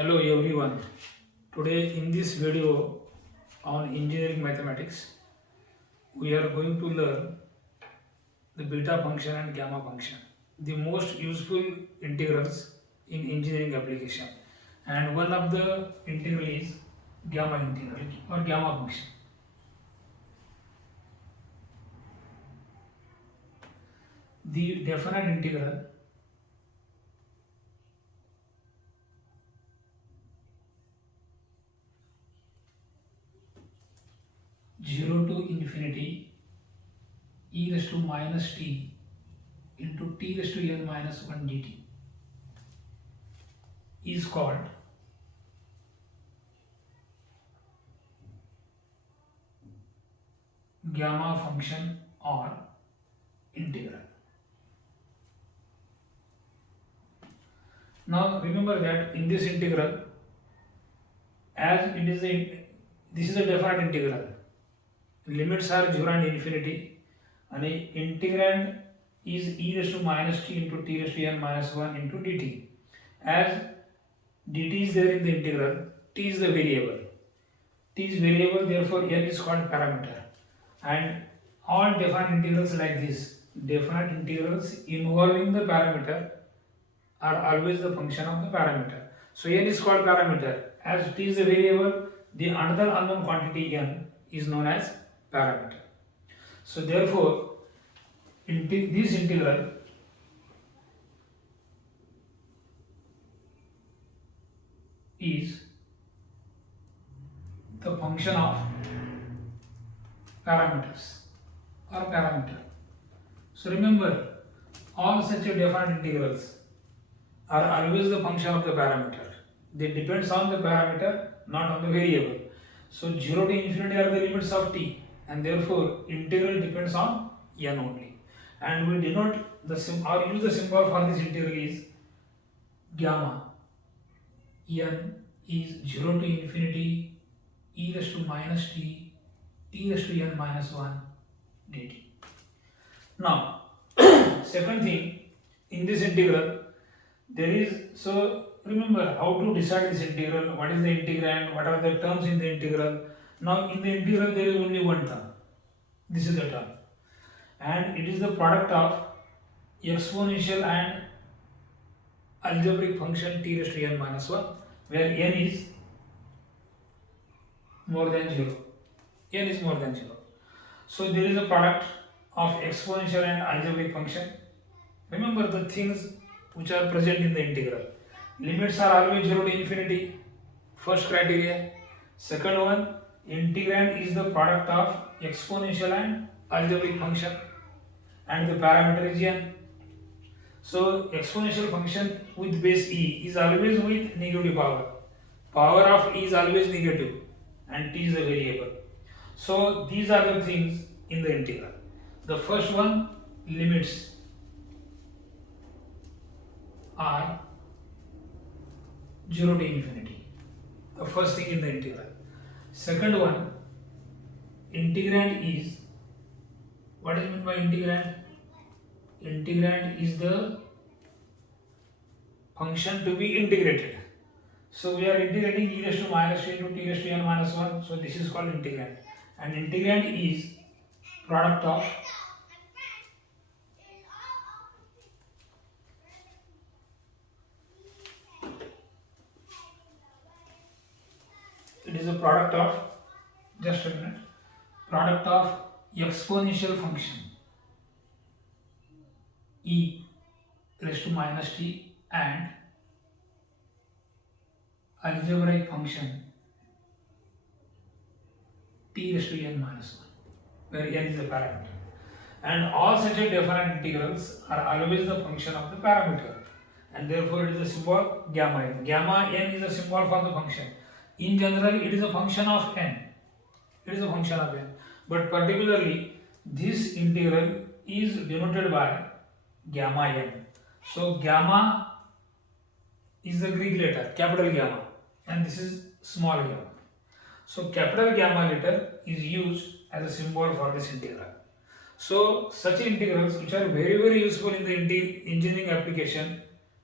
Hello everyone. Today in this video on engineering mathematics, we are going to learn the beta function and gamma function, the most useful integrals in engineering application. And one of the integral is gamma integral or gamma function. The definite integral 0 to infinity e raised to minus t into t raised to n minus 1 dt is called gamma function or integral. Now remember that in this integral, as it is this is a definite integral. Limits are 0 and infinity, and integrand is e raised to minus t into t raised to n minus 1 into dt. As dt is there in the integral, t is the variable. T is variable, therefore n is called parameter. And all definite integrals like this, definite integrals involving the parameter are always the function of the parameter. So n is called parameter. As t is a variable, the another unknown quantity n is known as parameter. So therefore, this integral is the function of parameters or parameter. So remember, all such definite integrals are always the function of the parameter. They depends on the parameter, not on the variable. So 0 to infinity are the limits of t, and therefore integral depends on n only. And we denote the or use the symbol for this integral is gamma. N is 0 to infinity e raised to minus t raised to n minus 1 dt. Now, second thing, in this integral, there is, so remember how to decide this integral, what is the integrand, what are the terms in the integral. Now in the integral there is only one term, this is the term, and it is the product of exponential and algebraic function t raised to n minus 1, where n is more than 0. N is more than 0. So there is a product of exponential and algebraic function. Remember the things which are present in the integral. Limits are always 0 to infinity, first criteria. Second one, integrand is the product of exponential and algebraic function, and the parameter is n. So exponential function with base e is always with negative power. Power of e is always negative, and t is a variable. So these are the things in the integral. The first one, limits are 0 to infinity. The first thing in the integral. Second one, integrand is, what is meant by integrand? Integrand is the function to be integrated. So we are integrating e raised to minus t into t raised to n minus 1. So this is called integrand. And integrand is product of just a minute, product of exponential function e raised to minus t and algebraic function t raised to n minus 1, where n is the parameter. And all such definite integrals are always the function of the parameter, and therefore it is the symbol gamma n. Gamma n is a symbol for the function. In general, it is a function of n. It is a function of n. But particularly, this integral is denoted by gamma n. So gamma is the Greek letter, capital gamma, and this is small gamma. So capital gamma letter is used as a symbol for this integral. So such integrals which are very useful in the engineering application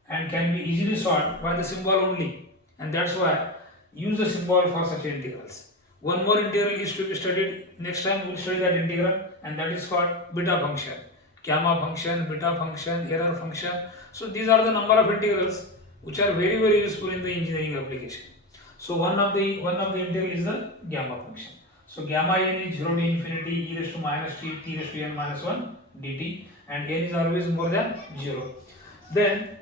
and can be easily solved by the symbol only. and that's why use the symbol for such integrals. One more integral is to be studied. Next time we will study that integral, and that is called beta function, gamma function, beta function, error function. So these are the number of integrals which are very useful in the engineering application. So one of the integral is the gamma function. So gamma n is 0 to infinity e raised to minus t raised to n minus 1 dt, and n is always more than 0. Then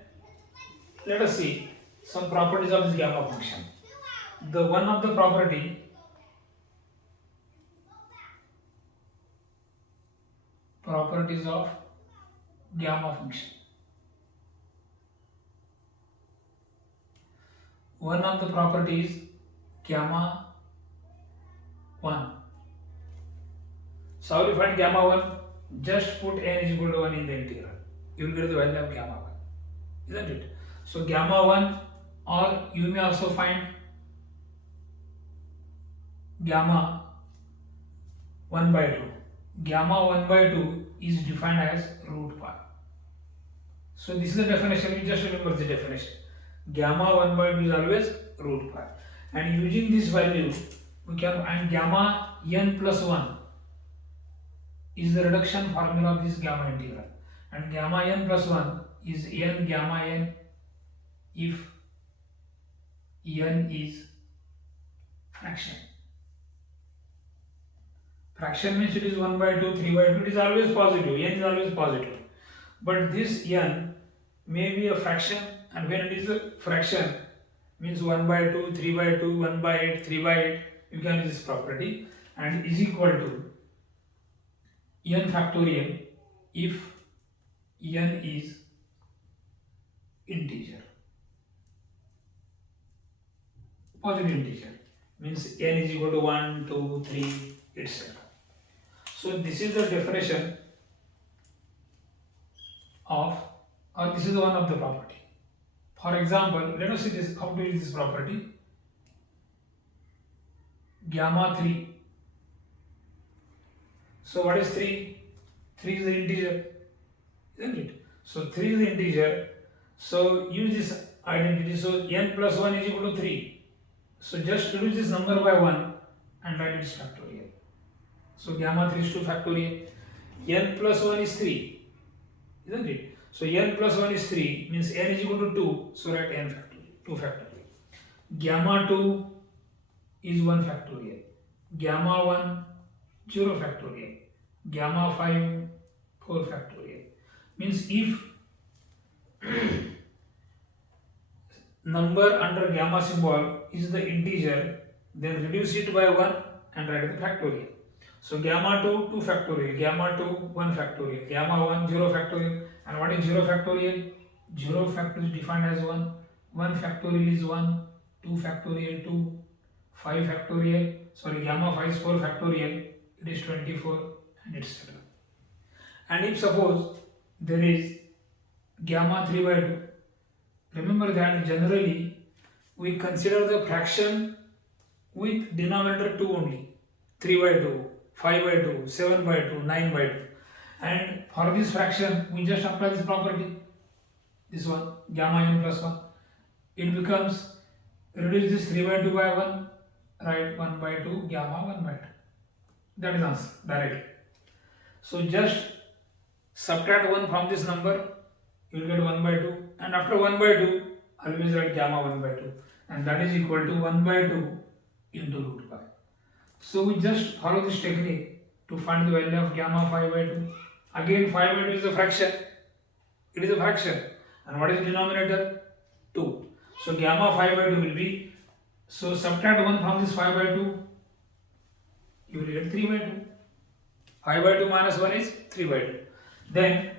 let us see some properties of this gamma function. The one of the properties of gamma function. One of the properties gamma 1. So how to find gamma 1? Just put n is equal to 1 in the integral. You will get the value of gamma 1. Isn't it? So gamma 1, or you may also find gamma 1 by 2. Gamma 1 by 2 is defined as root pi. So this is the definition. You just remember the definition. Gamma 1 by 2 is always root pi. And using this value, we can find gamma n plus 1 is the reduction formula of this gamma integral. And gamma n plus 1 is n gamma n if n is fraction. Fraction means it is 1 by 2, 3 by 2, it is always positive, n is always positive. But this n may be a fraction, and when it is a fraction, means 1 by 2, 3 by 2, 1 by 8, 3 by 8, you can use this property, and is equal to n factorial if n is integer. Positive integer means n is equal to 1, 2, 3, etc. So this is the definition of, or this is one of the property. For example, let us see this, how to use this property. Gamma 3. So what is 3? 3 is the integer, isn't it? So 3 is the integer. So use this identity. So n plus 1 is equal to 3. So just reduce this number by 1 and write its factorial. So gamma 3 is 2 factorial. N plus 1 is 3, isn't it? So n plus 1 is 3 means n is equal to 2. So write n factorial, 2 factorial. Gamma 2 is 1 factorial. Gamma 1, 0 factorial. Gamma 5, 4 factorial. Means if number under gamma symbol is the integer, then reduce it by 1 and write the factorial. So gamma 2, 2 factorial, gamma 2, 1 factorial, gamma 1, 0 factorial. And what is 0 factorial? 0 factorial is defined as 1, 1 factorial is 1, 2 factorial 2, 5 factorial, sorry, gamma 5 is 4 factorial, it is 24, and etc. And if suppose there is gamma 3 by 2, remember that generally we consider the fraction with denominator 2 only. 3 by 2, 5 by 2, 7 by 2, 9 by 2. And for this fraction, we just apply this property. This one, gamma n plus 1. It becomes, reduce this 3 by 2 by 1, write 1 by 2, gamma 1 by 2. That is answer, directly. So just subtract 1 from this number, you will get 1 by 2. And after 1 by 2, always write gamma 1 by 2. And that is equal to 1 by 2 into root pi. So we just follow this technique to find the value of gamma 5 by 2. Again 5 by 2 is a fraction. It is a fraction. And what is the denominator? 2. So gamma 5 by 2 will be, so subtract 1 from this 5 by 2, you will get 3 by 2. 5 by 2 minus 1 is 3 by 2. Then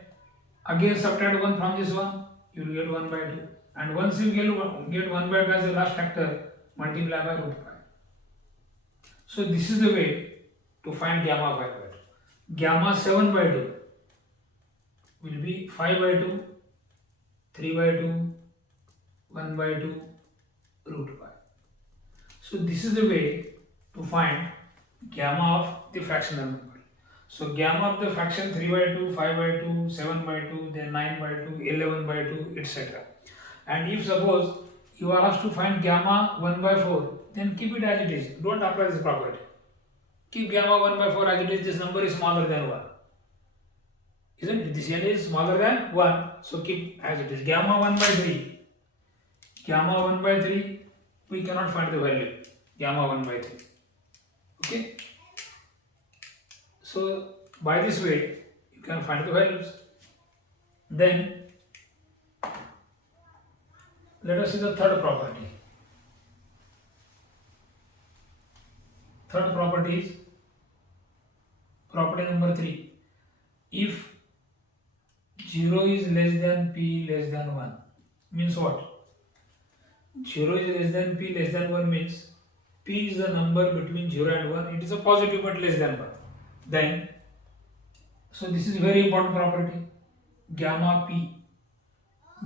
again subtract 1 from this one, you will get 1 by 2. And once you get 1 by 2 as the last factor, multiply by root pi. So this is the way to find gamma 5 by 2. Gamma 7 by 2 will be 5 by 2, 3 by 2, 1 by 2, root pi. So this is the way to find gamma of the fractional number. So gamma of the fraction 3 by 2, 5 by 2, 7 by 2, then 9 by 2, 11 by 2, etc. And if suppose you are asked to find gamma 1 by 4, then keep it as it is. Don't apply this property. Keep gamma 1 by 4 as it is. This number is smaller than 1. Isn't it? This n is smaller than 1. So keep as it is. Gamma 1 by 3. Gamma 1 by 3, we cannot find the value. Gamma 1 by 3. Okay. So by this way, you can find the values. Then let us see the third property. Third property is property number 3. If 0 is less than p less than 1, means what? 0 is less than p less than 1 means p is the number between 0 and 1. It is a positive but less than 1. Then, so this is very important property. Gamma p,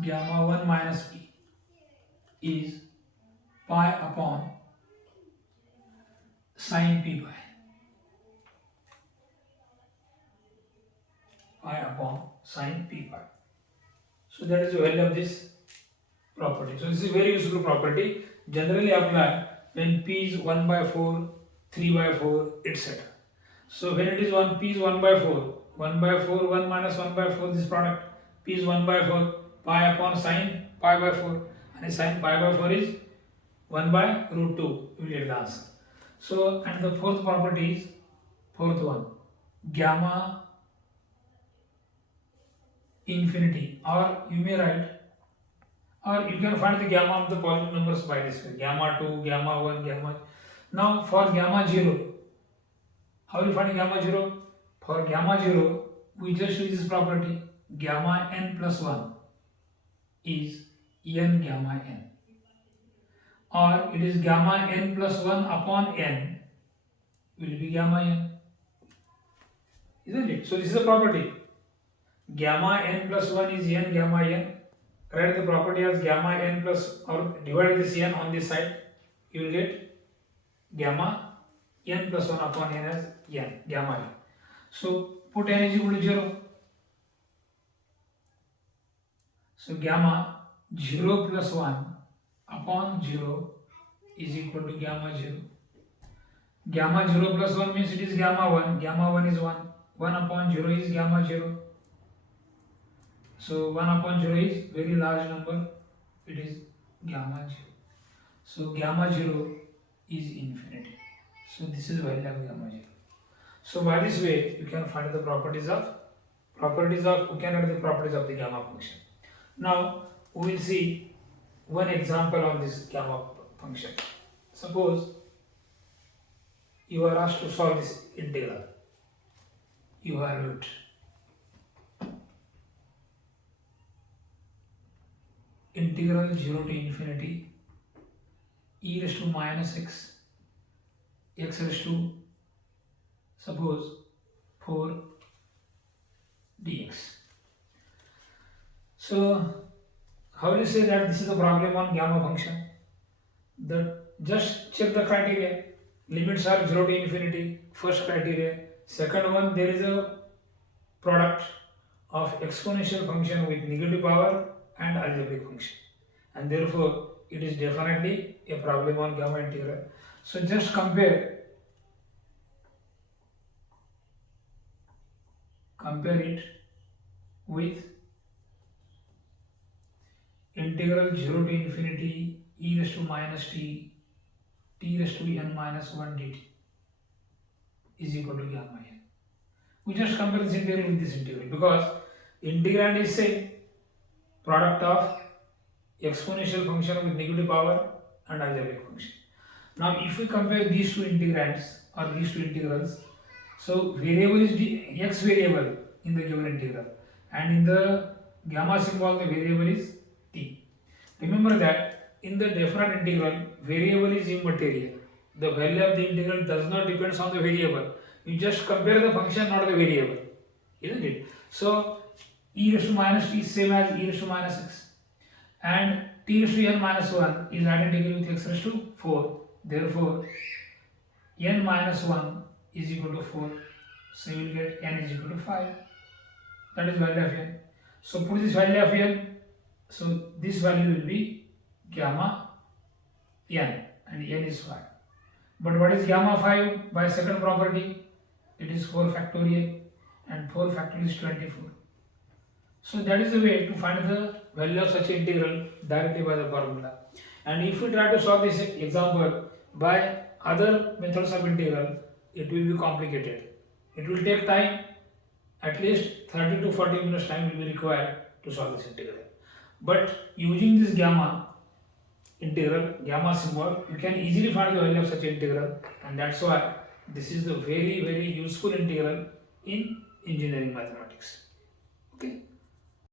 gamma 1 minus p is pi upon sin p pi. Pi upon sin p pi. So that is the value of this property. So this is very useful property. Generally applied when p is 1 by 4, 3 by 4, etc. So when it is 1, p is 1 by 4, 1 by 4, 1 minus 1 by 4, this product, p is 1 by 4, pi upon sin pi by 4, and sin pi by 4 is 1 by root 2, you will get the answer. So, and the fourth property is, fourth one, gamma infinity, or you may write, or you can find the gamma of the positive numbers by this way, gamma 2, gamma 1, gamma. Now for gamma 0, how will you find gamma 0? For gamma 0, we just use this property, gamma n plus 1 is n gamma n, or it is gamma n plus 1 upon n will be gamma n, isn't it? So this is a property, gamma n plus 1 is n gamma n. Write the property as gamma n plus, or divide this n on this side, you will get gamma n plus 1 upon n as n, gamma n. So put n is equal to 0. So gamma 0 plus 1 upon 0 is equal to gamma 0. Gamma 0 plus 1 means it is gamma 1. Gamma 1 is 1. 1 upon 0 is gamma 0. So 1 upon 0 is very large number. It is gamma 0. So gamma 0 is infinity. So this is value of gamma 0. So by this way you can find the properties of we can write the properties of the gamma function. Now we will see one example of this gamma function. Suppose you are asked to solve this integral. You are root integral 0 to infinity e raised to minus x raised to suppose 4 dx. So how will you say that this is a problem on gamma function? Just check the criteria. Limits are 0 to infinity, first criteria. Second one, there is a product of exponential function with negative power and algebraic function, and therefore it is definitely a problem on gamma integral. So just compare it with integral 0 to infinity e raised to minus t raised to n minus 1 dt is equal to gamma n. We just compare this integral with this integral because integrand is same, product of exponential function with negative power and algebraic function. Now if we compare these two integrands or these two integrals, so variable is x variable in the given integral, and in the gamma symbol the variable is t. Remember that in the definite integral variable is immaterial. The value of the integral does not depend on the variable. You just compare the function, not the variable, isn't it? So e raised to minus t is same as e raised to minus x, and t raised to n minus 1 is identical with x raised to 4. Therefore n minus 1 is equal to 4. So you will get n is equal to 5. That is value of n. So put this value of n. So this value will be gamma n, and n is 5. But what is gamma 5 by second property? It is 4 factorial, and 4 factorial is 24. So that is the way to find the value of such integral directly by the formula. And if we try to solve this example by other methods of integral, it will be complicated. It will take time, at least 30 to 40 minutes time will be required to solve this integral. But using this gamma integral, gamma symbol, you can easily find the value of such integral, and that's why this is the very useful integral in engineering mathematics. Okay.